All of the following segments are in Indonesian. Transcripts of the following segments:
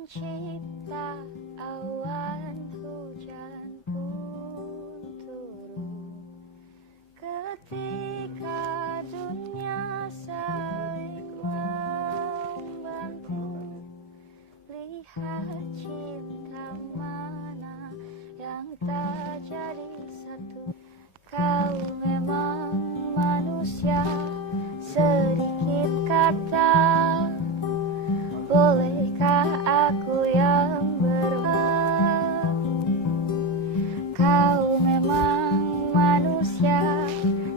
mencipta awan hujan pun turun ketika dunia saling membantu. Lihat cinta mana yang tak jadi satu. Kau memang manusia, sedikit kata. Bolehkah aku yang berbeda? Kau memang manusia,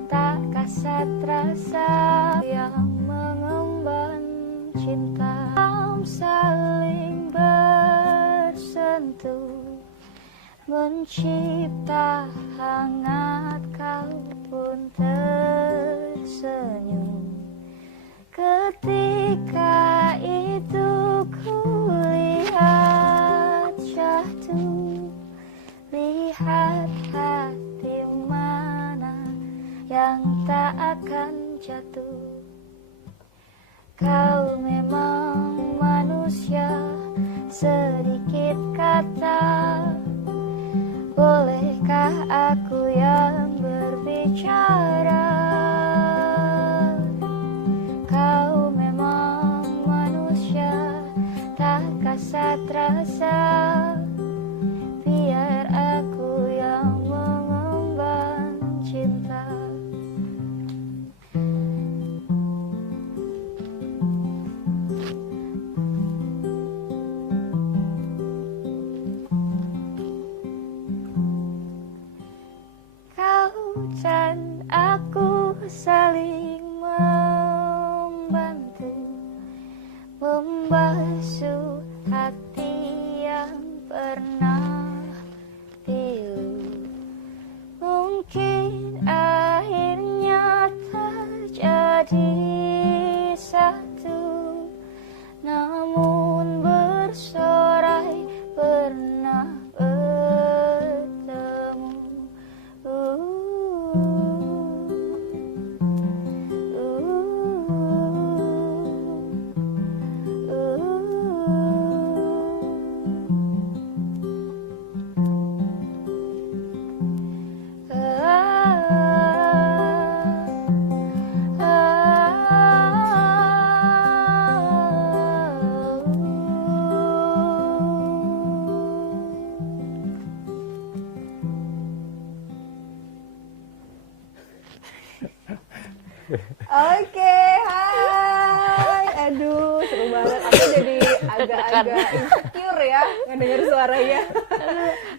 tak kasat rasa yang mengemban cinta. Saling bersentuh, mencipta hangat, kau pun tersenyum. Ketika itu ku lihat jatuh, lihat hati mana yang tak akan jatuh. Kau memang manusia, sedikit kata. Bolehkah aku yang berbicara? Kau memang manusia, tak kasat rasa. Biar aku yang mengemban cinta. Kau dan aku saling membantu, membasuh hati yang pernah pilu. Mungkin akhirnya terjadi satu, namun bersorai pernah bertemu. Oke, hai. Aduh, seru banget. Aku jadi agak-agak insecure ya ngedenger suaranya.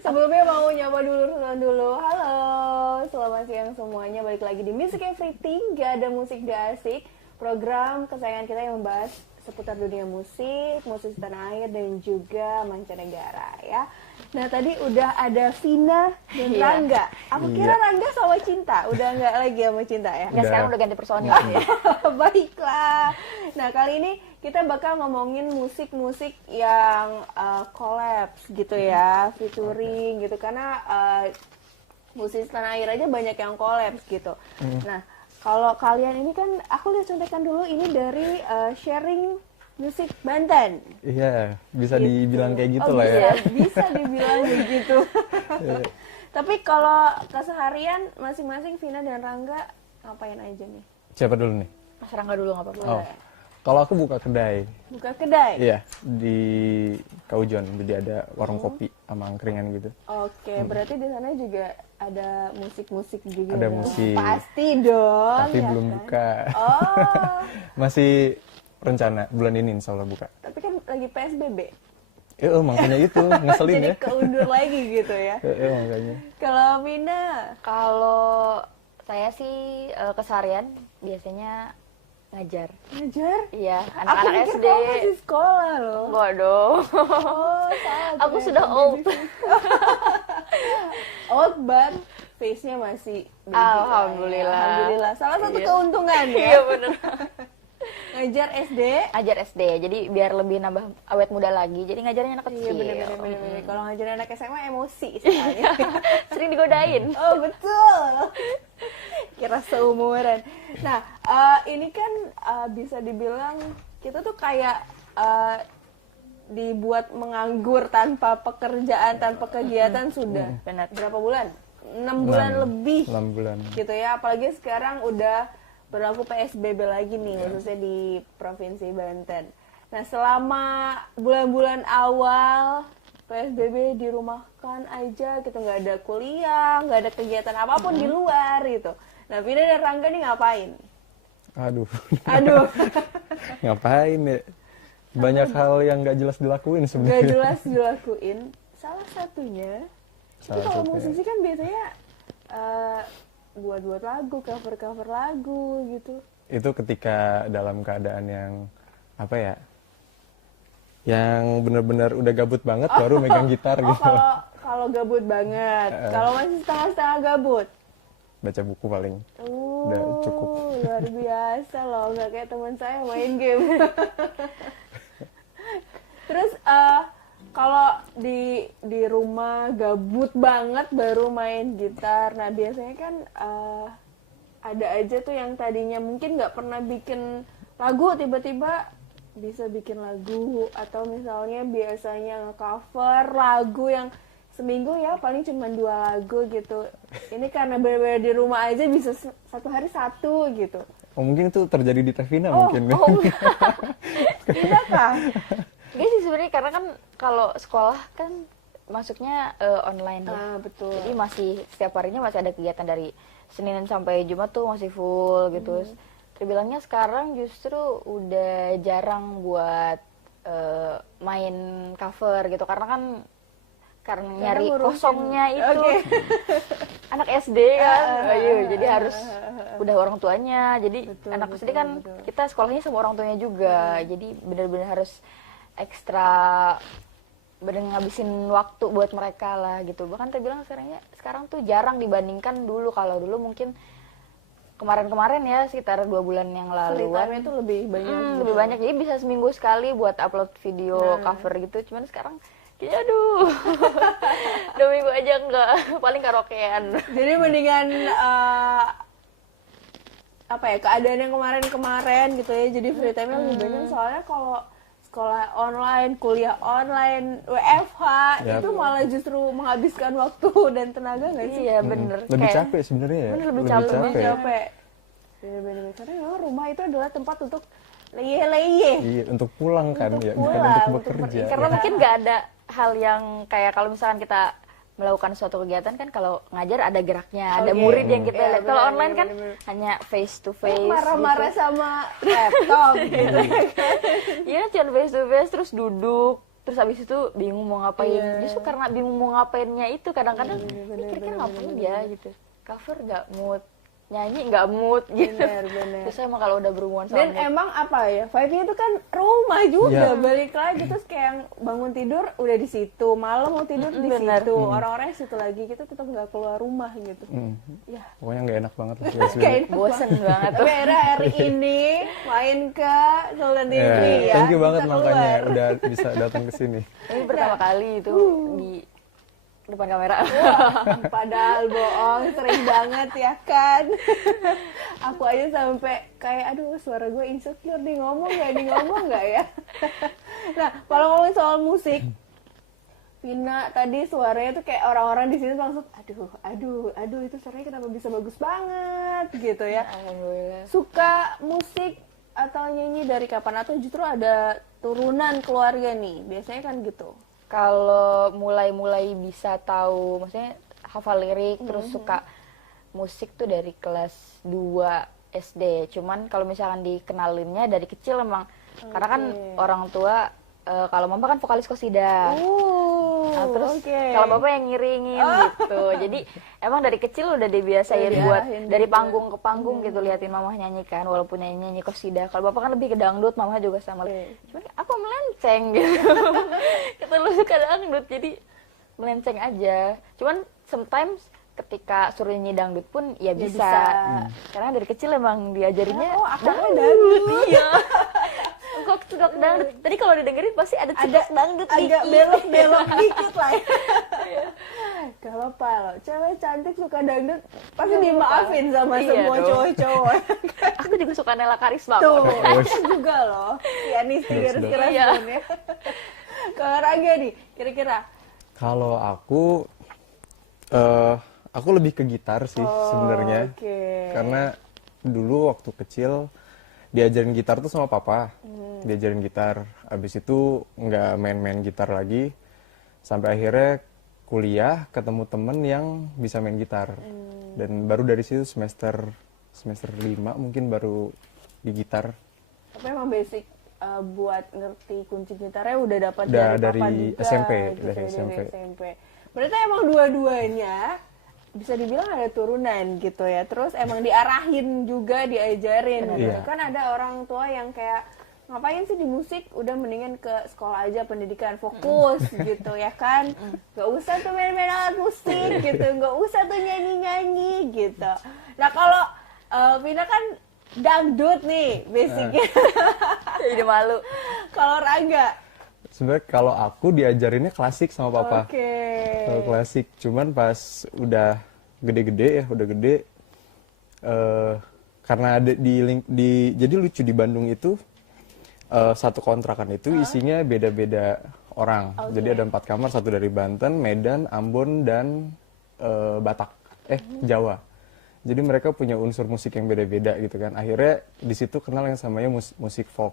Sebelumnya mau nyapa dulu. Halo, selamat siang semuanya. Balik lagi di Music Everything, gak ada musik gak asik. Program kesayangan kita yang membahas seputar dunia musik tanah air dan juga mancanegara ya. Nah tadi udah ada Vina dan Rangga. Aku kira Rangga sama Cinta, udah nggak lagi sama Cinta ya? Nggak, sekarang udah ganti personil. Baiklah. Nah kali ini kita bakal ngomongin musik-musik yang collabs gitu ya, featuring gitu. Karena musik tanah air aja banyak yang collabs gitu. Nah kalau kalian ini kan, aku lihat contekan dulu ini dari sharing musik Banten. Iya, bisa gitu. dibilang kayak gitu lah ya. Bisa dibilang kayak gitu. Tapi kalau keseharian masing-masing Vina dan Rangga ngapain aja nih? Siapa dulu nih? Mas Rangga dulu nggak apa-apa. Oh, kalau aku buka kedai. Buka kedai? Iya, di Kaujon. Jadi ada warung kopi sama angkringan gitu. Oke, berarti di sana juga ada musik-musik juga. Ada dong? musik. Pasti dong. Tapi ya belum kan? buka. Oh. Masih rencana bulan ini insya Allah buka. Tapi kan lagi PSBB. Makanya itu ngeselin Jadi ya. keundur lagi gitu ya. Makanya. Kalau Vina? Kalau saya sih keseharian biasanya ngajar. Ngajar? Iya, Aku anak-anak pikir SD. kamu masih sekolah loh. Waduh. Oh, salah. Aku ternyata. sudah old. Old but face-nya masih baby. Alhamdulillah. Alhamdulillah. Salah satu Iya. keuntungan ya. Iya bener. Ngajar SD. Ngajar SD, jadi biar lebih nambah awet muda lagi. Jadi ngajarnya anak kecil. Iya bener. Kalau ngajar anak SMA emosi soalnya. Sering digodain. Oh betul. Kira seumuran. Nah ini kan bisa dibilang kita tuh kayak dibuat menganggur tanpa pekerjaan, tanpa kegiatan sudah Benar. berapa bulan? 6 bulan lebih 6 bulan. gitu ya. Apalagi sekarang udah berlaku PSBB lagi nih, khususnya di Provinsi Banten. Nah, selama bulan-bulan awal PSBB dirumahkan aja gitu, nggak ada kuliah, nggak ada kegiatan apapun di luar gitu. Nah, Vina dan Rangga nih ngapain? Aduh. Aduh, Ngapain ya? Banyak hal yang nggak jelas dilakuin nggak sebenarnya. jelas dilakuin. Salah satunya, tapi Salah kalau satunya. musisi kan biasanya buat-buat lagu, cover-cover lagu gitu. Itu ketika dalam keadaan yang apa ya? Yang benar-benar udah gabut banget baru megang gitar Oh, gitu. kalau gabut banget. Kalau masih setengah-setengah gabut. Baca buku paling. Udah cukup. Luar biasa loh, nggak kayak teman saya main game. Terus kalau di rumah gabut banget baru main gitar. Nah, biasanya kan ada aja tuh yang tadinya mungkin nggak pernah bikin lagu, tiba-tiba bisa bikin lagu, atau misalnya biasanya nge-cover lagu yang seminggu ya paling cuma 2 lagu gitu. Ini karena bener-bener di rumah aja bisa satu hari satu gitu. Oh, mungkin itu terjadi di Tevina Oh, mungkin. Iya kah? Enggak sih sebenarnya, karena kan kalau sekolah kan masuknya online ya. Betul. Jadi masih setiap harinya masih ada kegiatan dari Senin sampai Jumat tuh masih full gitu. Terbilangnya sekarang justru udah jarang buat main cover gitu, karena kan nyari ngurusin. kosongnya itu Oke. anak SD kan, ayo jadi harus udah orang tuanya. Jadi Betul, anak SD betul, kan betul. kita sekolahnya sama orang tuanya juga, jadi benar-benar harus ekstra bener ngabisin waktu buat mereka lah gitu. Bahkan terbilang sekarang tuh jarang dibandingkan dulu. Kalau dulu mungkin kemarin-kemarin ya sekitar 2 bulan yang lalu Free itu lebih banyak. lebih banyak, jadi bisa seminggu sekali buat upload video cover gitu. Cuman sekarang kayaknya aduh 2 minggu aja enggak, paling karaokean. Jadi mendingan apa ya, keadaan yang kemarin-kemarin gitu ya, jadi free time-nya lebih banyak. Soalnya kalau sekolah online, kuliah online, WFH Yap. itu malah justru menghabiskan waktu dan tenaga nggak sih? Iya bener. Lebih Kayak- capek sebenarnya ya. Bener, lebih Lebih capek. capek. Bener-bener. Karena memang rumah itu adalah tempat untuk leye-leye. Iya, untuk pulang kan Untuk ya, bukan pulang, untuk untuk bekerja. Karena Iya. mungkin nggak ada hal yang kayak kalau misalkan kita melakukan suatu kegiatan kan, kalau ngajar ada geraknya, ada Oke. murid yang kita Iya, lihat. Kalau benar, online kan benar. hanya face to face. Marah-marah gitu. sama laptop gitu. Iya, cuma face to face terus duduk. Terus habis itu bingung mau ngapain. Iya. Justru karena bingung mau ngapainnya itu kadang-kadang ini kira-kira ngapain ya gitu. Cover nggak mood, nyanyi nggak mood gitu. Benar-benar. Terus emang kalau udah berhubungan sama Dan mood, emang apa ya, vibe-nya itu kan rumah juga, Iya. balik lagi terus kayak yang bangun tidur udah di situ, malam mau tidur di Benar. situ, orang-orang di situ lagi, kita tetap nggak keluar rumah gitu. Ya, Pokoknya nggak enak banget lah. kayak bosen banget tuh. Tapi akhirnya hari ini main ke Sultan TV ya. Thank you banget bisa makanya keluar. udah bisa datang ke sini. Ini pertama kali itu di depan kamera. Padahal bohong, sering banget ya kan. Aku aja sampai kayak aduh suara gue insecure nih, ngomong nggak ya. Nah kalau ngomongin soal musik, Vina tadi suaranya tuh kayak orang-orang di sini langsung aduh itu suaranya kenapa bisa bagus banget gitu ya. Alhamdulillah. Suka musik atau nyanyi dari kapan, atau justru ada turunan keluarga nih, biasanya kan gitu. Kalau mulai bisa tahu, maksudnya hafal lirik, terus suka musik tuh dari kelas 2 SD. Cuman kalau misalkan dikenalinnya dari kecil emang, karena kan orang tua, kalau mama kan vokalis qasidah. Nah, terus oke. kalau bapak yang ngiringin gitu. Jadi emang dari kecil udah dibiasain Udah buat diarahin dari juga. panggung ke panggung gitu, liatin mama nyanyi kan, walaupun nyanyi qasidah. Kalau bapak kan lebih ke dangdut, mama juga sama. Oke. Cuman aku melenceng gitu. Kita lu suka dangdut, jadi melenceng aja. Cuman sometimes ketika suruh nyanyi dangdut pun ya bisa. bisa. Karena dari kecil emang diajarinnya Oh, akalnya dangdut. Iya. Kok dangdut. Tadi kalau didengerin pasti ada cedak dangdut Agak dikit. belok-belok dikit lah ya. Gak apa-apa loh, cewek cantik suka dangdut pasti dimaafin sama Iya semua dong. cowok-cowok. Aku juga suka Nela Karisma. Tuh, kok. aku juga loh, pianis garis keras Iya. ya. Kalau Raga nih, kira-kira? Kalau aku lebih ke gitar sih sebenarnya. Oke. Karena dulu waktu kecil diajarin gitar tuh sama papa. Diajarin gitar. Abis itu nggak main-main gitar lagi. Sampai akhirnya kuliah ketemu temen yang bisa main gitar. Dan baru dari situ semester 5 mungkin baru di gitar. Tapi emang basic buat ngerti kunci gitarnya udah dapat Udah dari papa dari juga, SMP, gitu dari ya, SMP. Berarti emang dua-duanya bisa dibilang ada turunan gitu ya. Terus emang diarahin juga, diajarin gitu. Iya. Kan ada orang tua yang kayak ngapain sih di musik, udah mendingan ke sekolah aja, pendidikan fokus gitu ya kan. Gak usah tuh main-main alat musik gitu, gak usah tuh nyanyi-nyanyi gitu. Nah kalau Vina kan dangdut nih basicnya. Jadi malu. Kalau Raga? Sebenarnya kalau aku diajarinnya klasik sama papa. Oke. Kalau klasik, cuman pas udah gede-gede ya, udah gede, karena ada jadi lucu di Bandung itu satu kontrakan itu isinya beda-beda orang. Jadi ada 4 kamar, satu dari Banten, Medan, Ambon dan Batak, Jawa. Jadi mereka punya unsur musik yang beda-beda gitu kan. Akhirnya di situ kenal yang samanya musik folk.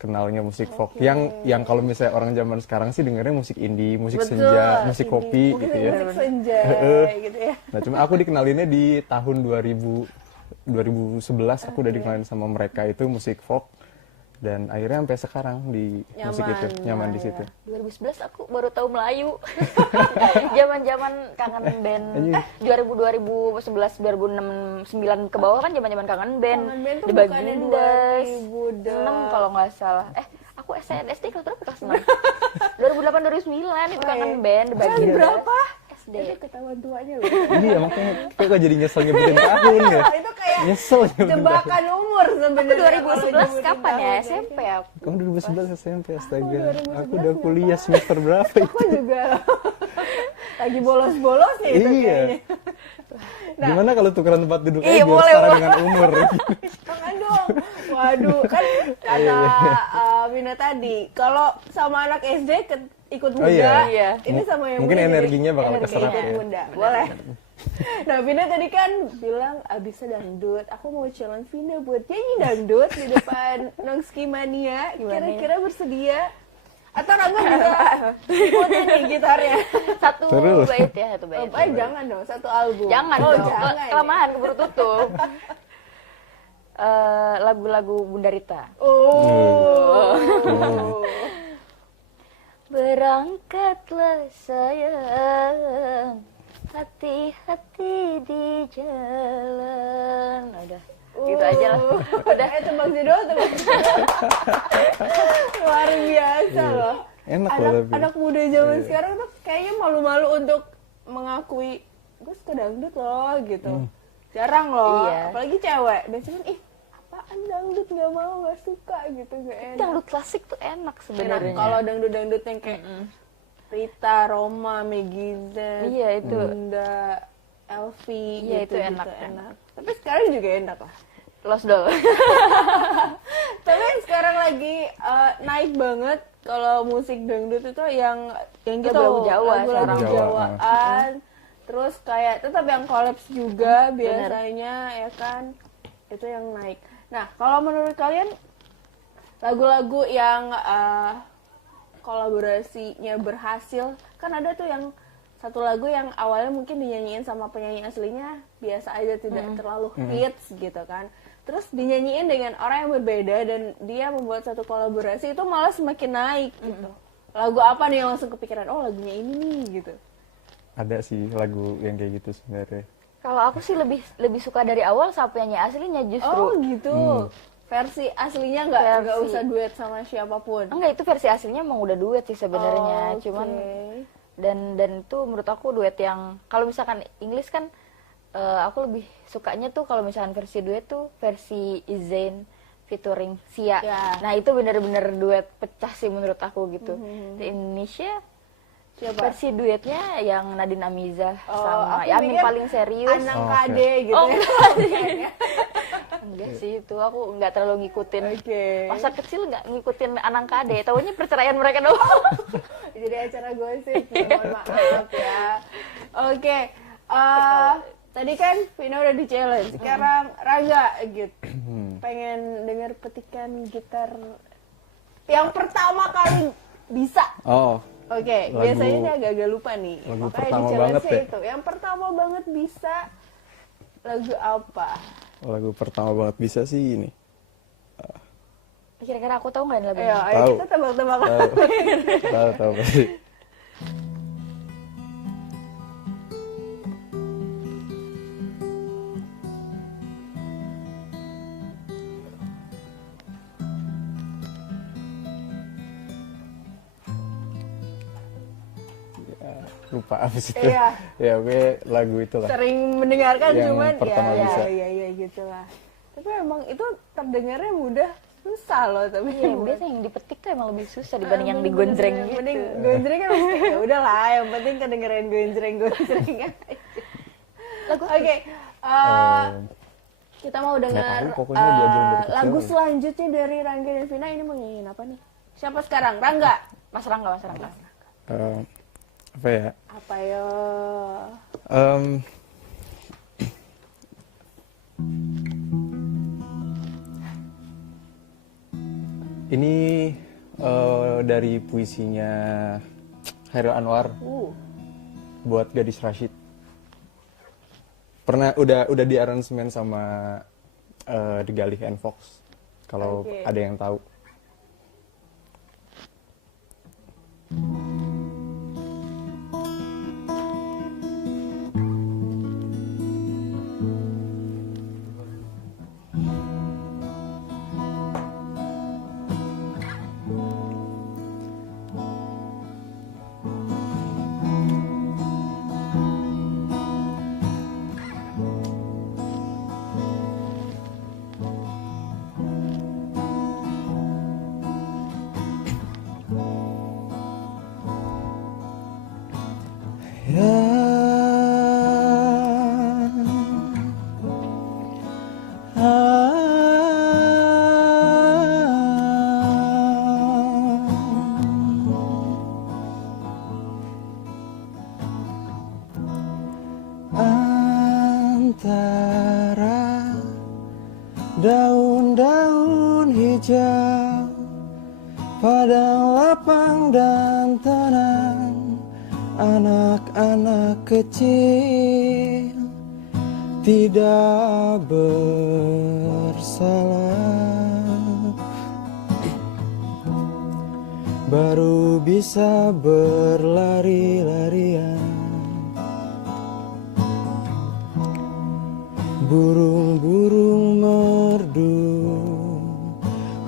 Kenalnya musik folk yang kalau misalnya orang zaman sekarang sih dengernya musik indie, musik senja, musik kopi gitu ya. Musik senja gitu ya. Nah, cuma aku dikenalinnya di tahun 2011 aku udah dikenalin sama mereka itu musik folk. Dan akhirnya sampai sekarang di musik itu nyaman di situ. 2011 aku baru tahu Melayu. Zaman-zaman kangen band. 2011, 2006, 9 ke bawah kan zaman-zaman kangen band. Kangen band tuh The bukannya Bagindas. 2006 kalau nggak salah. Aku SD kelas berapa? Kelas 6. 2008 2009 itu kangen band The Kelas Bagindas. berapa? SD. Itu ketahuan tuanya loh. Iya makanya kok jadi nyesel nyebutin tahun ya. Itu kayak Nyesel nyebutin tahun. jebakan umur sebenarnya. Aku 2011 kapan ya? SMP ya? Kamu 2011 SMP astaga. Aku udah kuliah semester berapa itu? Aku juga lagi bolos-bolosnya itu Iya. kayaknya. Gimana kalau tukeran tempat duduk Iya, aja biar boleh, setara boleh. dengan umur? Jangan dong. Waduh, kan kata Vina tadi, kalau sama anak SD ikut muda, Iya. ini sama yang Mungkin muda jadi energinya bakal keserap ikut ya. muda. Boleh. Nah, Vina tadi kan bilang abisnya dangdut. Aku mau challenge Vina buat nyanyi dangdut di depan Nongski Mania. Kira-kira bersedia? Atau Rangga bisa ikutin nih gitarnya? Satu Terus. bait ya, satu bait. Jangan dong, satu album. Jangan Oh, dong, jangan. kelamaan keburu tutup. Lagu-lagu Bunda Rita. Oh. Berangkatlah sayang, hati-hati di jalan. Udah, gitu aja lah. Udah, tebak judul, tebak judul. Luar biasa loh. Enak loh tapi. Anak muda zaman sekarang tuh kayaknya malu-malu untuk mengakui gue suka dangdut loh gitu. Jarang loh, Iya. apalagi cewek. Biasanya kan, apaan dangdut, nggak mau, nggak suka gitu, nggak enak. Dangdut klasik tuh enak Enak. sebenarnya. Kalau dangdut-dangdut yang kayak Rita, Roma, Megida, Iya, itu. Bunda, Elvi, Iya, gitu, itu enak. Tapi sekarang juga enak lah. Lost Doll. Tapi yang sekarang lagi naik banget kalau musik dangdut itu yang gitu, Lagu-lagu Jawa lagu-lagu sekarang. Jawaan. Terus kayak tetap yang kolaps juga biasanya ya kan, itu yang naik. Nah, kalau menurut kalian lagu-lagu yang kolaborasinya berhasil, kan ada tuh yang satu lagu yang awalnya mungkin dinyanyiin sama penyanyi aslinya biasa aja, tidak terlalu hits gitu kan. Terus dinyanyiin dengan orang yang berbeda dan dia membuat satu kolaborasi, itu malah semakin naik gitu. Lagu apa nih yang langsung kepikiran, oh lagunya ini nih gitu. Ada sih lagu yang kayak gitu sebenarnya. Kalau aku sih lebih suka dari awal sama penyanyi aslinya justru. Oh gitu. Versi aslinya nggak Versi. usah duet sama siapapun. Enggak, itu versi aslinya emang udah duet sih sebenarnya. Oke. Cuman dan itu menurut aku duet yang kalau misalkan English kan aku lebih sukanya tuh kalau misalkan versi duet tuh versi Zayn featuring Sia. Ya. Nah, itu bener-bener duet pecah sih menurut aku gitu. Di Indonesia Siapa? versi duetnya yang Nadine Amizah Oh, sama aku Yamin mikir paling serius. Anang Oh, Kade gitu Oh, ya. enggak. Enggak sih, itu aku nggak terlalu ngikutin. Oke. Masa kecil nggak ngikutin Anangkade, taunya perceraian mereka doang. Jadi acara gosip, mohon maaf ya. Oke, tadi kan Vina udah di challenge, sekarang Rangga gitu. Pengen denger petikan gitar yang pertama kali bisa. Oh, Oke, Lagu- biasanya dia agak-agak lupa nih. lagu Makanya pertama di banget challenge ya? itu. Yang pertama banget bisa lagu apa? lagu pertama banget bisa sih ini. Kira-kira aku tahu nggak lagunya? Ayo, ayo Tahu. kita tebak-tebakan. Tahu pasti. Ya, lupa apa sih itu. Iya. Ya, oke, lagu itulah. Sering mendengarkan Yang cuman pertama ya, bisa. ya gitulah. Tapi emang itu terdengarnya mudah, susah loh tapi Iya, biasa yang dipetik tuh emang lebih susah dibanding yang digonjreng gitu. Mending gonjreng kan mesti ya udahlah, yang penting kedengeran gonjreng aja. Lagu Oke, Em, kita mau dengar tahu, pokoknya diajarin dari kecil. lagu selanjutnya dari Rangga dan Vina. Ini mau nyanyiin apa nih? Siapa sekarang? Rangga? Mas Rangga. apa ya? Apa yo? Em, ini dari puisinya Hairil Anwar buat Gadis Rashid. Pernah udah di aransemen sama The Galih and Fox. Kalau Oke. ada yang tahu. Antara daun-daun hijau, padang lapang dan tenang, anak-anak kecil tidak bersalah, baru bisa berlari-larian. Burung-burung merdu,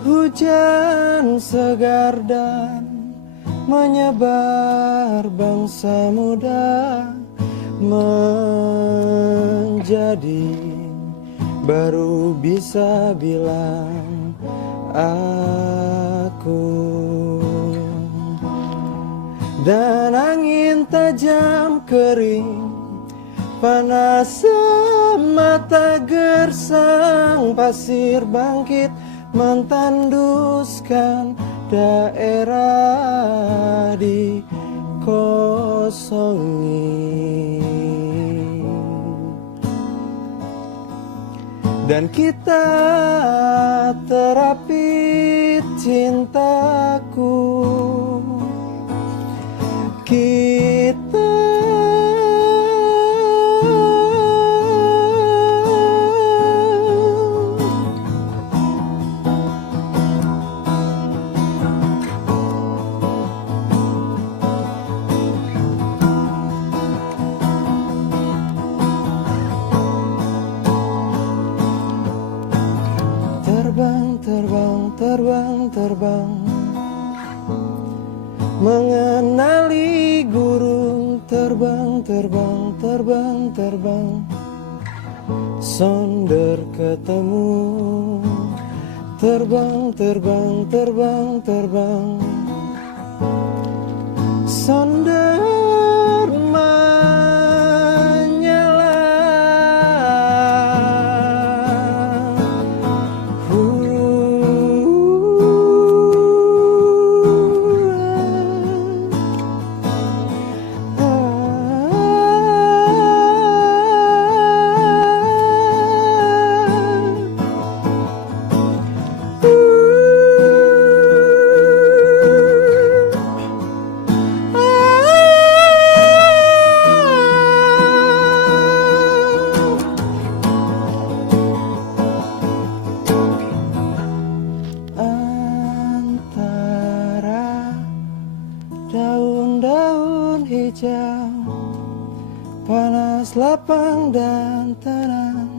hujan segar dan menyebar, bangsa muda menjadi, baru bisa bilang aku. Dan angin tajam kering, panas mata gersang, pasir bangkit mentanduskan daerah dikosongi. Dan kita terapi cintaku, kita terbang, mengenali gurun, terbang, sonder ketemu, terbang, sonder menyala, hijau, panas lapang dan tenang,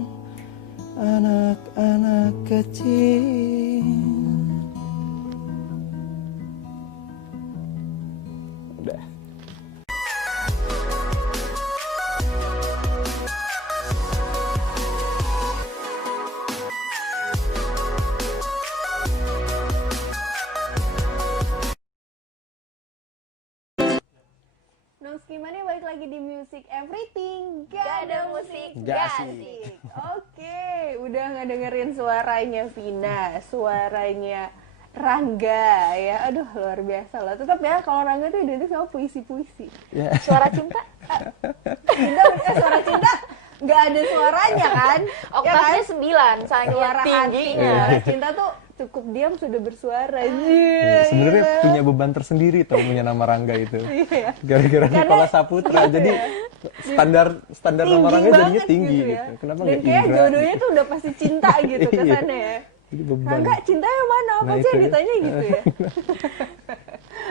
anak-anak kecil. Udah. Nongs gimana balik lagi di Music Everything. Gak ada musik, Gak gak asik. asik. Oke, udah ngedengerin suaranya Vina, suaranya Rangga ya. Aduh, luar biasa loh. Tetap ya kalau Rangga tuh identik sama puisi-puisi. Ya. Suara cinta? Suara cinta nggak ada suaranya kan? Oktavnya Ya 9, saking suara hati. tingginya. Suara cinta tuh cukup diam sudah bersuara. Iya, sebenarnya punya beban tersendiri tau punya nama Rangga itu. Iya. Gara-gara Karena- Nikola Saputra, jadi standar nama Rangga jadinya banget tinggi gitu gitu. ya. Kenapa Dan nggak kayak Indra? jodohnya tuh udah pasti cinta gitu Iya. kesannya ya. Jadi beban. Rangga cintanya mana? Apa Nah, sih itu yang ya. ditanya gitu ya?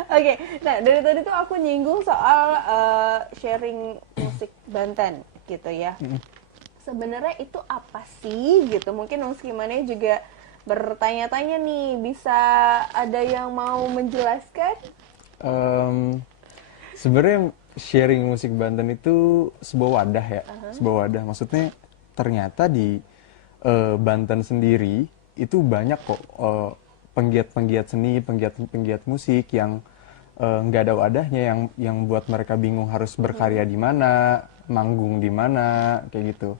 Oke, nah dari tadi tuh aku nyinggung soal sharing musik Banten gitu ya. Sebenarnya itu apa sih gitu? Mungkin Nongs gimana juga bertanya-tanya nih, bisa ada yang mau menjelaskan? Sebenarnya sharing musik Banten itu sebuah wadah ya, sebuah wadah. Maksudnya ternyata di Banten sendiri itu banyak kok penggiat-penggiat seni, penggiat-penggiat musik yang nggak ada wadahnya, yang buat mereka bingung harus berkarya di mana, manggung di mana, kayak gitu.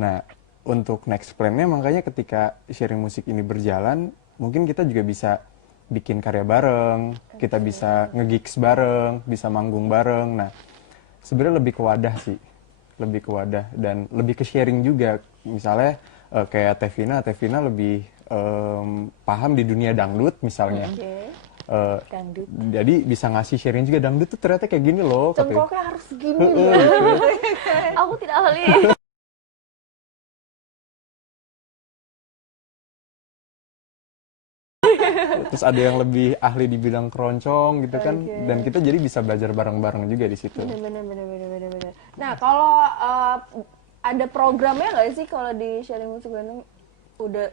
Nah, untuk next plan-nya makanya ketika sharing musik ini berjalan, mungkin kita juga bisa bikin karya bareng, kita bisa nge-gigs bareng, bisa manggung bareng. Nah, sebenarnya lebih ke wadah sih, lebih ke wadah dan lebih ke sharing juga. Misalnya kayak Tevina lebih paham di dunia dangdut misalnya. Dangdut. Jadi bisa ngasih sharing juga, dangdut tuh ternyata kayak gini loh. katanya. Cengkoknya harus gini loh. Aku tidak ahli. Terus ada yang lebih ahli di bidang keroncong gitu kan, Oke. dan kita jadi bisa belajar bareng-bareng juga di situ. Bener. Nah, kalau ada programnya nggak sih kalau di sharing musik Bandung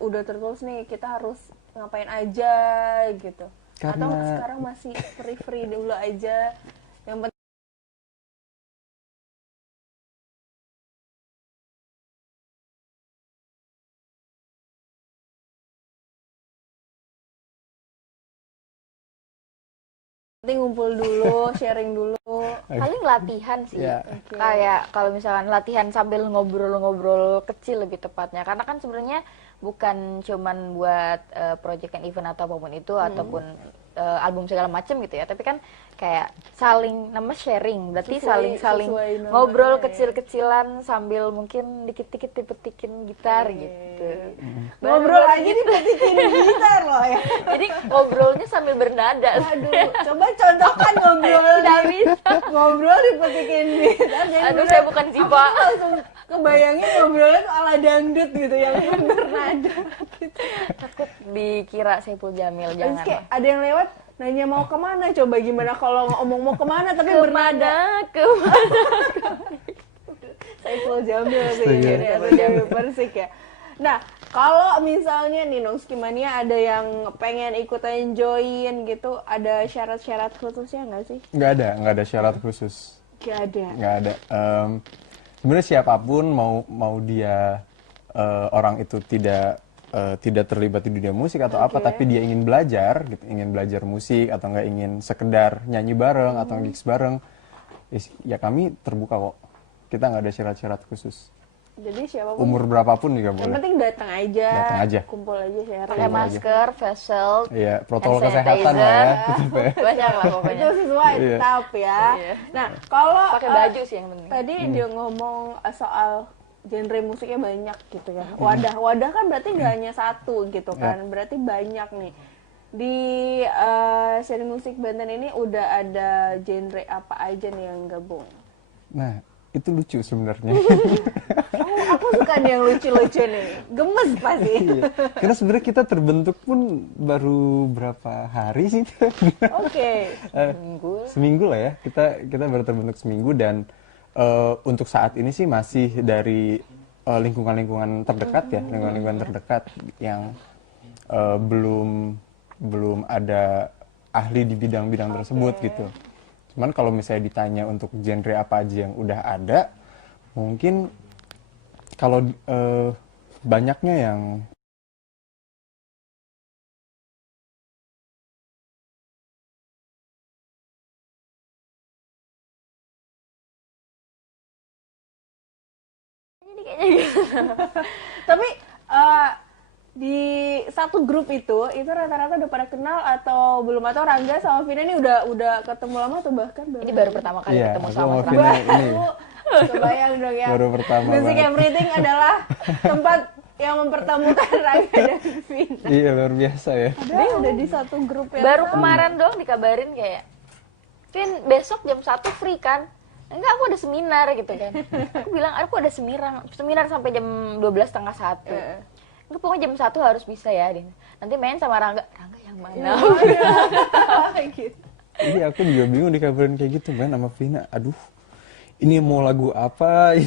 udah tertulis nih kita harus ngapain aja gitu? Atau Karena- sekarang masih free dulu aja? Yang penting ngumpul dulu, sharing dulu. Paling latihan sih. Ya. Kayak kalau misalkan latihan sambil ngobrol-ngobrol kecil lebih tepatnya. Karena kan sebenarnya bukan cuman buat project and event atau apapun itu ataupun album segala macam gitu ya. Tapi kan kayak saling sharing. Berarti Sesuai saling namanya ngobrol ya. kecil-kecilan sambil mungkin dikit-dikit dipetikin gitar gitu. Ngobrol aja dipetikin gitar loh ya. Jadi ngobrolnya sambil bernada. Aduh, coba contohkan ngobrol. Tidak bisa. Ngobrol dipetikin gitar. Jadi Aduh, bener- saya bukan Ziva. Aku langsung kebayangin ngobrolnya tuh ala dangdut gitu yang bernada gitu. Takut dikira Saiful Jamil, Terus jangan. kayak ada yang lewat nanya mau kemana, coba gimana kalau ngomong mau kemana tapi bernada. Kemana? Saiful Jamil sih Astaga. jadi atau Dewi Persik ya. Nah, kalau misalnya nih Nongs Kimania ada yang pengen ikutan join gitu, ada syarat-syarat khususnya nggak sih? Nggak ada syarat khusus. Nggak ada. Nggak ada. Sebenarnya siapapun mau dia orang itu tidak terlibat di dunia musik atau apa, Oke. tapi dia ingin belajar, gitu, ingin belajar musik atau nggak ingin sekedar nyanyi bareng atau gigs bareng, ya kami terbuka kok. Kita nggak ada syarat-syarat khusus. Jadi siapapun Umur berapapun juga yang boleh. penting datang aja. Datang aja. Kumpul aja sharing. Pakai masker, face shield, Iya, protokol hand kesehatan lah ya. sanitizer. Tetep ya. Banyak lah pokoknya. Itu sesuai Iya. tetap ya. Iya. Nah, kalau Pakai baju sih yang penting. tadi dia ngomong soal genre musiknya banyak gitu ya. Wadah kan berarti nggak hanya satu gitu kan. Berarti banyak nih. Di sharing musik Banten ini udah ada genre apa aja nih yang gabung? Nah, itu lucu sebenarnya. aku suka nih yang lucu-lucu nih. Gemes pasti. Iya. Karena sebenarnya kita terbentuk pun baru berapa hari sih? Oke. Seminggu lah ya. Kita baru terbentuk seminggu dan untuk saat ini sih masih dari lingkungan-lingkungan terdekat ya, lingkungan-lingkungan terdekat yang belum ada ahli di bidang-bidang tersebut gitu. Cuman kalau misalnya ditanya untuk genre apa aja yang udah ada, mungkin kalau banyaknya yang Jadi kayaknya gitu. Tapi di satu grup itu rata-rata udah pada kenal atau belum, atau Rangga sama Vina ini udah ketemu lama atau bahkan Ini baru pertama kali Iya, ketemu aku sama sama Mas Vina Rangga. ini kebayang dong ya. baru pertama Music banget. Everything adalah tempat yang mempertemukan Rangga dan Vina. Iya, luar biasa ya. Dia udah di satu grup yang Baru sama. kemarin doang dikabarin kayak, Vin besok jam 1 free kan? Enggak, aku ada seminar gitu kan. Aku bilang, aku ada seminar sampai jam 12:30. Enggak, pokoknya jam 1 harus bisa ya. Din. Nanti main sama Rangga yang mana? Gitu. Iya, aku juga bingung dikabarin kayak gitu, main sama Vina. Aduh, ini mau lagu apa?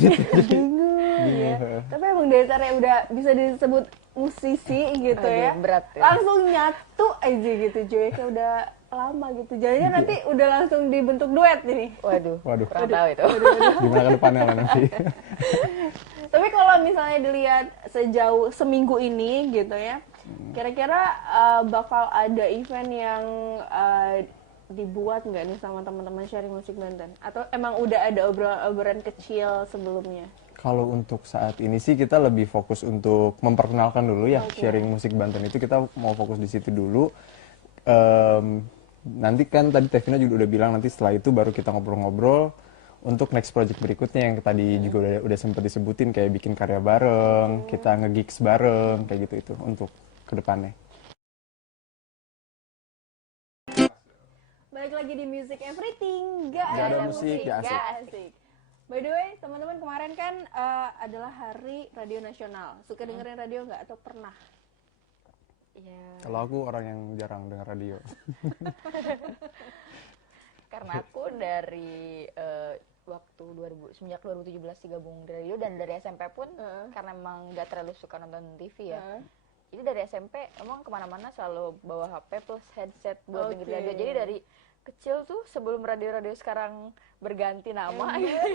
Bingung ya. Tapi emang dasarnya udah bisa disebut musisi gitu Aduh, ya. berat ya. Langsung nyatu aja gitu cuy, kayak udah lama gitu. Jadinya nanti udah langsung dibentuk duet ini. Waduh, Waduh. kurang tahu itu. Gimana ke depannya lah nanti. Tapi kalau misalnya dilihat sejauh seminggu ini gitu ya, kira-kira bakal ada event yang dibuat nggak nih sama teman-teman sharing musik Banten? Atau emang udah ada obrolan-obrolan kecil sebelumnya? Kalau untuk saat ini sih kita lebih fokus untuk memperkenalkan dulu ya, sharing musik Banten itu kita mau fokus di situ dulu. Nanti kan tadi Tevina juga udah bilang nanti setelah itu baru kita ngobrol-ngobrol untuk next project berikutnya yang tadi juga udah sempat disebutin kayak bikin karya bareng, kita nge-gigs bareng kayak gitu itu untuk kedepannya. Balik lagi di Music Everything, gak Gak ada ada musik, musik, gak asik. gak asik. By the way, teman-teman, kemarin kan adalah Hari Radio Nasional. Suka dengerin radio nggak atau pernah? Iya, Kalau aku orang yang jarang dengar radio. karena aku dari waktu semenjak 2017 gabung di radio dan dari SMP pun karena emang nggak terlalu suka nonton TV ya. Jadi dari SMP emang kemana-mana selalu bawa HP plus headset buat dengerin radio. Jadi dari kecil tuh sebelum radio-radio sekarang berganti nama gitu.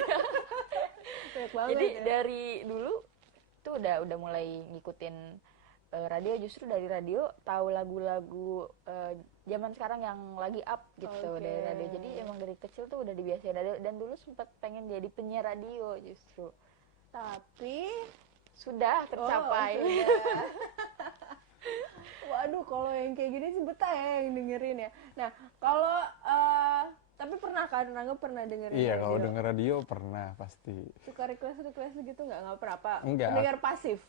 Banyak banget Jadi ya. dari dulu tuh udah mulai ngikutin radio, justru dari radio tahu lagu-lagu zaman sekarang yang lagi up gitu dari radio. Jadi emang dari kecil tuh udah dibiasain radio dan dulu sempat pengen jadi penyiar radio justru. Tapi Sudah tercapai. sudah. Waduh, kalau yang kayak gini sih betah ya yang dengerin ya. Nah, kalau tapi pernah kan, Rangga pernah dengerin Iya, radio? kalau denger radio pernah pasti. Suka request gitu nggak pernah apa? Enggak. Pendengar pasif.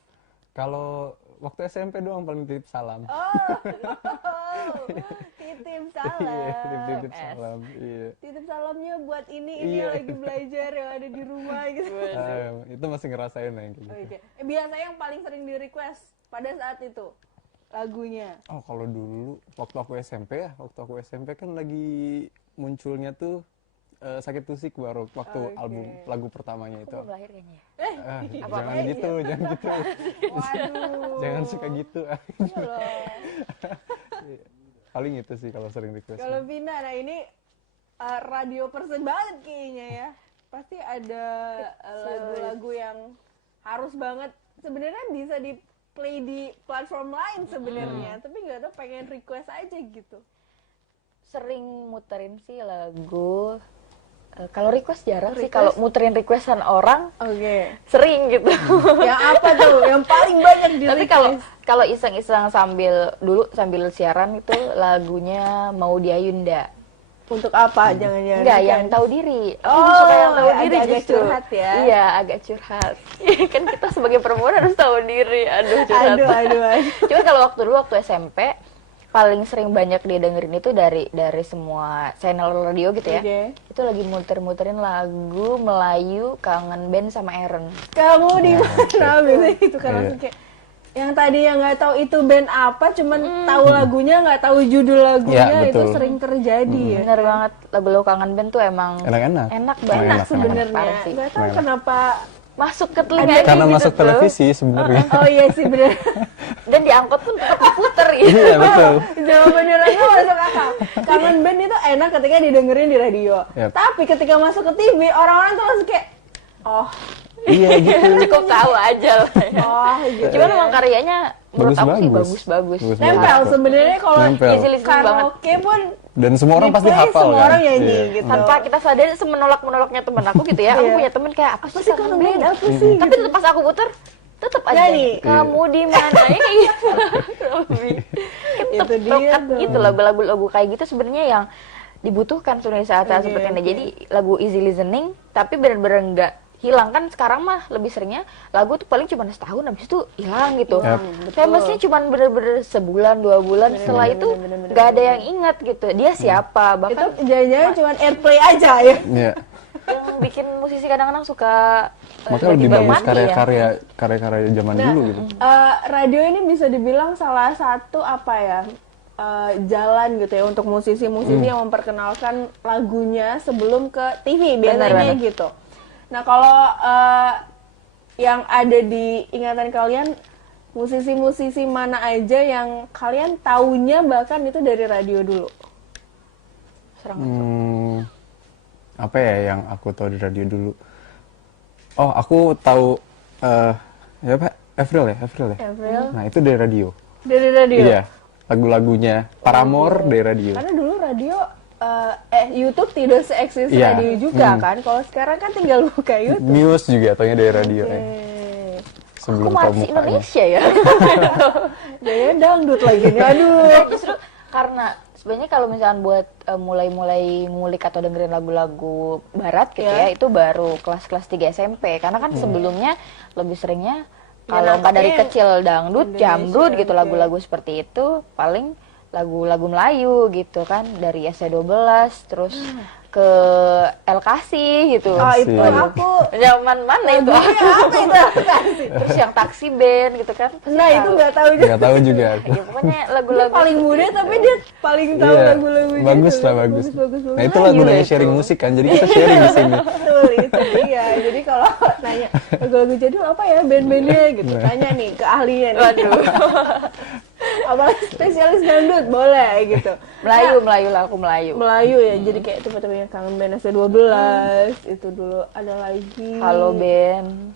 Kalau waktu SMP doang paling titip salam. Oh, titip salam. Iya, titip salam. Iya. Titip salamnya buat ini Iya. yang lagi belajar yang ada di rumah gitu. Itu masih ngerasain yang kayak gitu. Oke. Biasanya yang paling sering di request pada saat itu lagunya. Oh, kalau dulu waktu aku SMP kan lagi munculnya tuh Sakit Tusik baru waktu album lagu pertamanya itu. Aku belum lahir kayaknya. Jangan gitu, jangan gitu. Waduh. Jangan suka gitu. Iya loh. Paling itu sih kalau sering request. Kalau Vina, nah ini radio person banget kayaknya ya. Pasti ada lagu-lagu yang harus banget. Sebenarnya bisa di play di platform lain sebenarnya, tapi nggak tahu pengen request aja gitu. Sering muterin sih lagu. Kalau request jarang sih. Kalau muterin requestan orang Oke. sering gitu. Yang apa tuh? Yang paling banyak di Tapi kalau iseng-iseng sambil siaran itu lagunya Mau Dia Yunda. untuk apa? Jangan-jangan. Enggak, yang tahu diri. Aku Oh, suka yang tahu diri agak justru. curhat ya. Iya, agak curhat. Kan kita sebagai perempuan harus tahu diri. Aduh, curhat. Aduh. Cuman kalau waktu SMP paling sering banyak dia dengerin itu dari semua channel radio gitu ya. Oke. Itu lagi muter-muterin lagu Melayu Kangen Band sama Eren. Kamu di mana biasanya itu kan Iya. langsung kayak yang tadi yang nggak tahu itu band apa, cuman tahu lagunya nggak tahu judul lagunya, Iya, itu betul. sering terjadi ya. Bener banget, lagu-lagu Kangen Band tuh emang Enak-enak. enak Emang banget enak, Sebenarnya parah sih. nggak tahu Enak. kenapa. Masuk ke telinga aja Karena gitu masuk tuh. televisi sebenarnya. Oh iya sih bener. Dan di angkot pun tetap diputer gitu. Iya betul. Jawabannya lagi masuk akal. Kangen band itu enak ketika didengerin di radio. Yap. Tapi ketika masuk ke TV, orang-orang tuh langsung kayak, oh, Iya gitu. Cukup tahu aja lah ya. oh gitu. Cuman ya. emang karyanya menurut aku sih Bagus-bagus. bagus-bagus. Bagus. Nempel sebenarnya kalau Nempel. Easy listening banget. karaoke pun Dan semua orang pasti di-play, hafal semua kan. orang nyanyi Iya. gitu. Tanpa kita sadari semenolak-menolaknya temen aku gitu ya. Aku Iya. punya temen kayak apa sih Kangen Kangen band Band? apa sih? Tapi tetap pas aku puter tetap aja Nyanyi. kamu di mana ya kayak gitu. Itu dia Tetap tuh. gitu lagu-lagu kayak gitu sebenarnya yang dibutuhkan sebenarnya saat-saat Oke, seperti ini. oke. Jadi lagu easy listening tapi benar-benar nggak hilang kan sekarang mah lebih seringnya lagu tuh paling cuma setahun habis itu hilang gitu. Yap. Famousnya cuma bener-bener sebulan 2 bulan setelah itu bener, nggak ada yang ingat gitu dia siapa Itu bahkan jangan-jangan cuma airplay aja ya. Iya. yang bikin musisi kadang-kadang suka Makanya lebih tiba-tiba bagus mati ya. karya-karya zaman Nah, dulu gitu. Radio ini bisa dibilang salah satu apa ya, jalan gitu ya untuk musisi-musisi yang memperkenalkan lagunya sebelum ke TV biasanya Benar. gitu. Nah kalau yang ada di ingatan kalian, musisi-musisi mana aja yang kalian taunya bahkan itu dari radio dulu? Serang. Apa ya yang aku tahu di radio dulu? Oh, aku tahu ya Pak, Avril ya. Avril? Nah, itu dari radio. Dari radio? Iya, lagu-lagunya Paramore dari radio. Karena dulu radio YouTube tidak se-eksis Iya. radio juga kan. Kalau sekarang kan tinggal buka YouTube. Muse juga taunya dari radio ya. Aku Sebelum masih pemukanya. Indonesia ya. Gaya dangdut lagi nih. Aduh. Justru karena sebenarnya kalau misalkan buat mulai-mulai ngulik atau dengerin lagu-lagu barat gitu Iya. ya, itu baru kelas-kelas 3 SMP. Karena kan sebelumnya lebih seringnya Ya, kalau nggak dari nangkepnya kecil dangdut, Indonesia, jambrut gitu, oke. lagu-lagu seperti itu paling lagu-lagu Melayu gitu kan, dari SC12 terus ke El Kasih gitu. Oh itu Asik. aku. Zaman mana itu? Lagunya apa itu? Terus yang taksi band gitu kan. Pasti Nah itu tahu. nggak tahu juga. Nggak tahu juga aku. Ya, pokoknya Dia lagu-lagu paling muda tapi dia paling tahu Iya, lagu-lagunya. bagus lah bagus. Nah itu lah Gila gunanya itu. sharing musik kan, jadi kita sharing di sini. Betul itu dia. Jadi kalau nanya lagu-lagu jadul apa ya band-bandnya gitu, Nah. tanya nih ke ahlinya nih. Waduh. Apalagi spesialis dangdut boleh gitu. Melayu lah aku Melayu. Melayu ya, jadi kayak tipe-tipe yang kangen band SC12 itu dulu ada lagi. Halo Ben.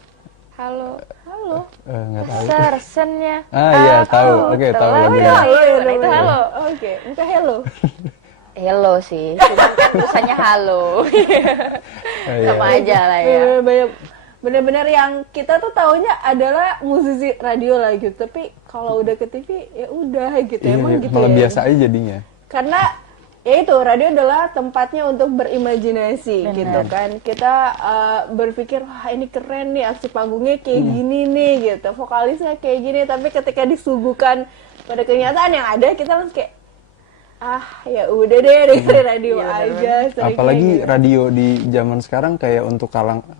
Halo. Halo. Nggak tahu. Sersennya. Ah iya tahu, oke tahu telah lagunya. Melayu. Nah, itu namanya. halo. Oke, bukan hello. Hello sih. Cuman kan tulisannya halo. Ah, iya. Sama aja lah ya. Bener-bener yang kita tuh taunya adalah musisi radio lah gitu, tapi kalau udah ke TV ya udah gitu. Iya, Emang gitu malah ya. biasa aja jadinya. Karena ya itu radio adalah tempatnya untuk berimajinasi Benar. gitu kan. Kita berpikir wah ini keren nih, aksi panggungnya kayak gini nih gitu, vokalisnya kayak gini, tapi ketika disuguhkan pada kenyataan yang ada kita langsung kayak ya udah deh dengerin radio Iya, benar, aja. seringnya Apalagi gitu. radio di zaman sekarang kayak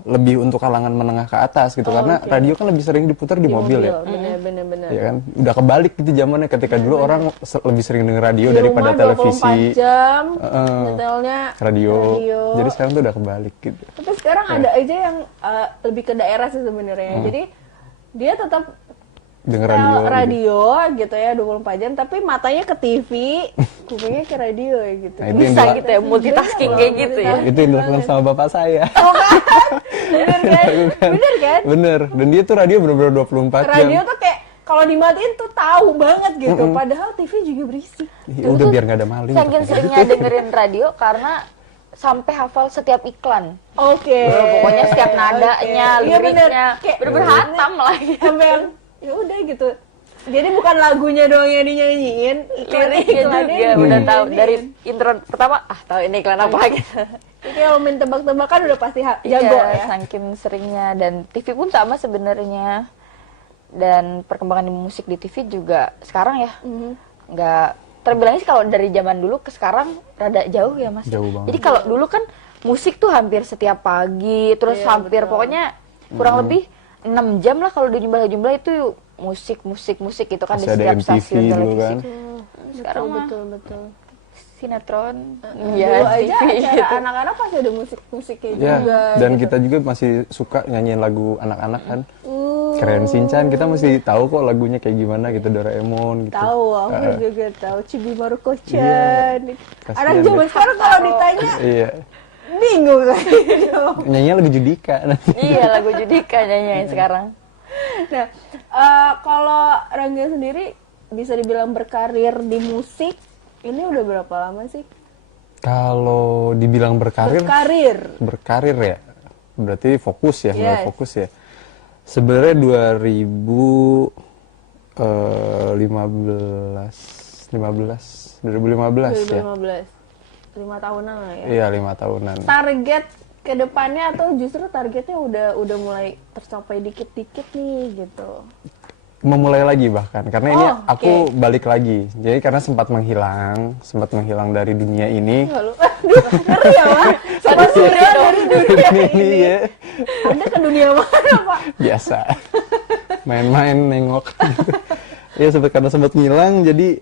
lebih untuk kalangan menengah ke atas gitu, karena oke. radio kan lebih sering diputar di mobil ya. Bener-bener. Ya kan, udah kebalik gitu zamannya, ketika dulu orang lebih sering denger radio Di daripada rumah televisi, 24 jam, Heeh. nyetelnya radio. radio. Jadi sekarang tuh udah kebalik gitu. Tapi sekarang ada aja yang lebih ke daerah sih sebenarnya. Jadi dia tetap Denger setel radio. radio gitu ya 24 jam, tapi matanya ke TV, kupingnya ke radio ya gitu. Nah, itu yang Bisa dila- gitu ya, multitasking kayak gitu ya. Itu yang dilakukan sama bapak saya. Bener kan? Bener kan? Bener. Dan dia tuh radio bener-bener 24 jam. Radio tuh kayak kalau dimatiin tuh tahu banget gitu. Padahal TV juga berisik. Ya udah biar nggak ada maling. Saking seringnya dengerin radio karena sampai hafal setiap iklan. Oke. Pokoknya setiap nadanya, Oke. Iya, bener. liriknya, Kayak bener-bener hatam lagi. Sampai yang ya udah gitu. Jadi bukan lagunya doang yang dinyanyiin, Liriknya juga udah tahu dari intro pertama, tahu ini iklan apa gitu. Jadi kalau main tebak-tebakan udah pasti jago Iya, ya. saking seringnya, dan TV pun sama sebenarnya. Dan perkembangan di musik di TV juga sekarang ya nggak terbilangnya sih kalau dari zaman dulu ke sekarang rada jauh ya Mas. Jauh banget. Jadi kalau dulu kan musik tuh hampir setiap pagi, terus Iya, hampir betul. pokoknya kurang lebih 6 jam lah kalau jumlah itu musik gitu kan di Masih ada setiap MTV stasiun dulu televisi. kan. Sekarang mah betul. sinetron, Dulu ya aja TV acara gitu. anak-anak pasti ada musik-musiknya Ya, juga. dan gitu. kita juga masih suka nyanyiin lagu anak-anak kan. Uh, Keren Shinchan, kita masih tahu kok lagunya kayak gimana gitu, Doraemon gitu. tahu, aku Heeh. juga tahu Chibi Maruko-chan. Iya, Anak kasihan zaman deh. sekarang kalau ditanya Iya, bingung kan. nyanyinya lagu Judika. Iya, lagu Judika nyanyiin sekarang. Nah, kalau Rangga sendiri bisa dibilang berkarir di musik, ini udah berapa lama sih? Kalau dibilang berkarir ya, berarti fokus ya, mulai Yes. fokus ya. Sebenarnya 2015 ya. 2015. 5 tahunan lah ya. Iya, 5 tahunan. Target ke depannya atau justru targetnya udah mulai tercapai dikit-dikit nih gitu. Memulai lagi bahkan karena ini Oh, aku oke. balik lagi. Jadi karena sempat menghilang dari dunia ini. Lalu, aduh, ngeri ya, Pak. Sama surya dari dunia ini ini. ya Anda ke dunia mana, Pak? biasa. Main-main nengok. Ya karena sempat ngilang jadi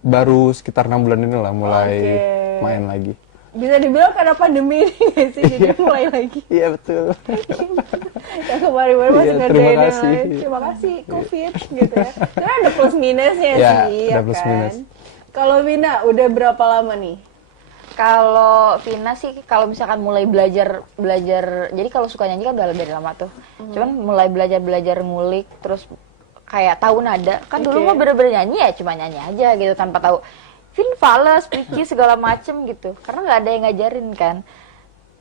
baru sekitar 6 bulan ini lah mulai Oke. main lagi. Bisa dibilang karena pandemi ini nggak sih, jadi mulai lagi. Iya betul. Yang kemarin-kemarin masih Iya, ngerjain terima yang kasih. lain. Terima kasih, COVID gitu ya. Karena ada plus minusnya Ya, sih, ada ya plus kan? minus. Kalau Vina, udah berapa lama nih? Kalau Vina sih kalau misalkan mulai belajar jadi kalau suka nyanyi kan udah dari lama tuh. Cuman mulai belajar ngulik terus kayak tahu nada. Kan dulu Oke. mah bener-bener nyanyi ya cuma nyanyi aja gitu tanpa tahu Vin fales, Vicky segala macem gitu. Karena nggak ada yang ngajarin kan.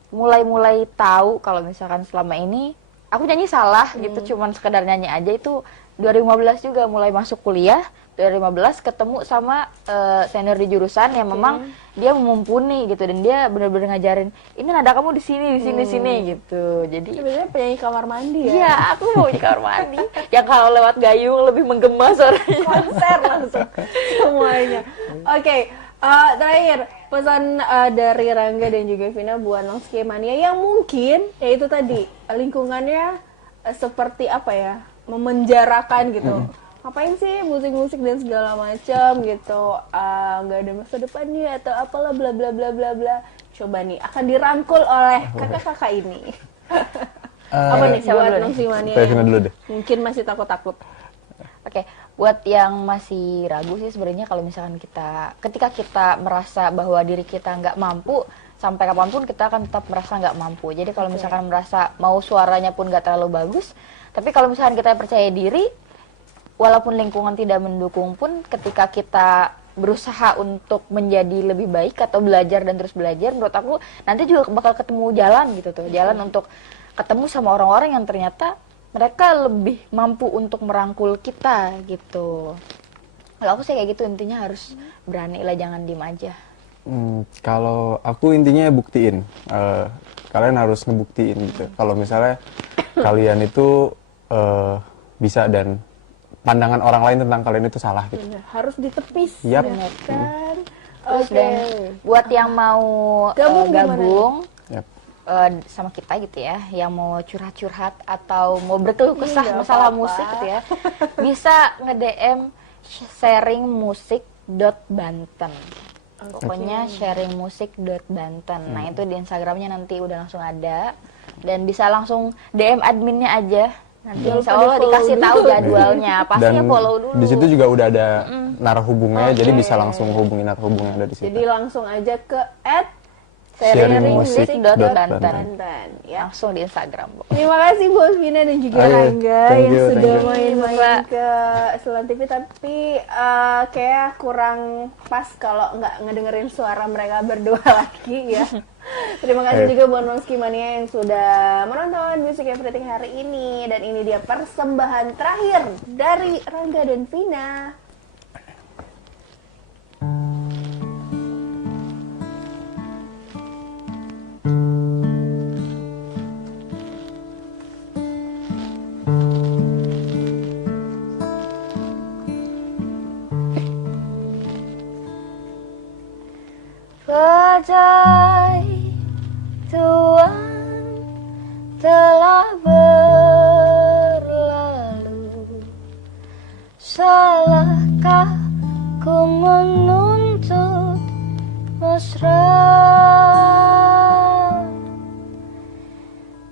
Mulai tahu kalau misalkan selama ini aku nyanyi salah gitu cuman sekedar nyanyi aja itu 2015 juga mulai masuk kuliah. 2015 ketemu sama senior di jurusan yang memang dia mumpuni gitu dan dia benar-benar ngajarin ini nada kamu di sini gitu. Jadi Sebenarnya penyanyi kamar mandi ya? iya aku mau di kamar mandi yang kalau lewat gayung lebih menggema suaranya. Konser langsung semuanya. Oke, terakhir pesan dari Rangga dan juga Vina buat Nongski Mania yang mungkin ya itu tadi lingkungannya seperti apa ya, memenjarakan gitu. Ngapain sih musik-musik dan segala macam gitu, nggak ada masa depannya atau apalah bla bla bla bla bla. Coba nih akan dirangkul oleh kakak-kakak ini. Apa nih siapa buat dulu nih? Nongsi Mania Saya yang Vina dulu deh. mungkin masih takut-takut? Oke, buat yang masih ragu sih sebenarnya kalau misalkan ketika kita merasa bahwa diri kita nggak mampu, sampai kapanpun kita akan tetap merasa nggak mampu. Jadi kalau misalkan merasa mau suaranya pun nggak terlalu bagus, tapi kalau misalkan kita percaya diri, walaupun lingkungan tidak mendukung pun, ketika kita berusaha untuk menjadi lebih baik atau belajar dan terus belajar, menurut aku nanti juga bakal ketemu jalan gitu tuh, jalan untuk ketemu sama orang-orang yang ternyata mereka lebih mampu untuk merangkul kita gitu. Kalau aku sih kayak gitu, intinya harus berani lah, jangan diem aja. Kalau aku intinya buktiin. Kalian harus ngebuktiin gitu. Kalau misalnya kalian itu bisa dan pandangan orang lain tentang kalian itu salah gitu. Bener, harus ditepis. Yap. ya kan? Terus Oke. dan buat yang mau Gabung gimana gabung Yap. sama kita gitu ya, yang mau curhat-curhat atau mau berkeluh kesah nggak masalah apa-apa. musik gitu ya, bisa nge-DM sharingmusik.banten. Pokoknya sharingmusik.banten. Nah, itu di Instagramnya nanti udah langsung ada dan bisa langsung DM adminnya aja. Nanti Jangan insya lupa Allah di-follow dikasih tahu dulu. jadwalnya. Pastinya follow dulu. di situ juga udah ada narahubungnya, jadi bisa langsung hubungi narahubung yang ada di situ. Jadi langsung aja ke sharingmusik.banten. @sharingmusik.banten ya. Langsung di Instagram, Bu. Terima kasih buat Vina dan juga Oke, Rangga thank yang you, sudah thank you. main-main Mbak. ke Selan TV, tapi kayak kurang pas kalau nggak ngedengerin suara mereka berdua lagi ya. Terima kasih juga buat Nongski Mania yang sudah menonton Music Everything hari ini, dan ini dia persembahan terakhir dari Rangga dan Vina. Badai tuan telah berlalu. Salahkah ku menuntut mesra?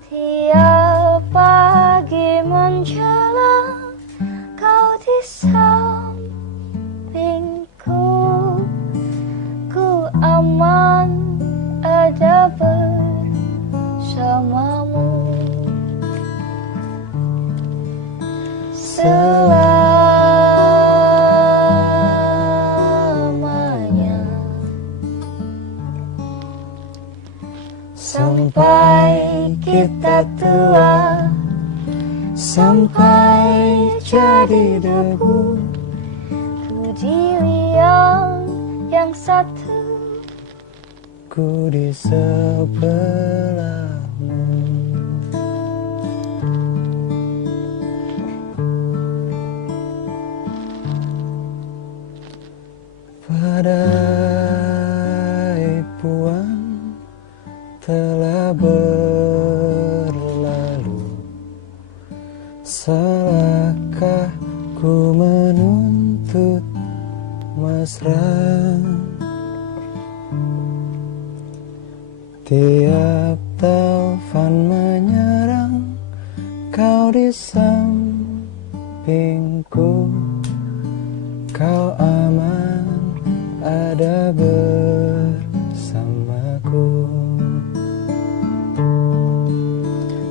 Tiap pagi menjelang kau di sampingku, ku aman ada bersamamu. Selamanya sampai kita tua, sampai jadi debu. Ku di liang yang satu, Ku di sebelahmu. Badai puan telah berlalu. Salahkah ku menuntut mesra? Tiap taufan menyerang, kau di sampingku, kau aman ada bersamaku.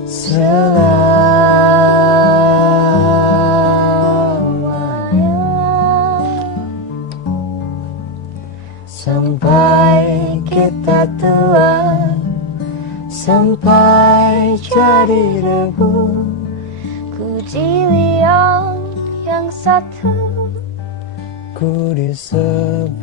Selamanya sampai kita tua, sampai jadi debu. ku di liang yang satu. Ku di sebelahmu.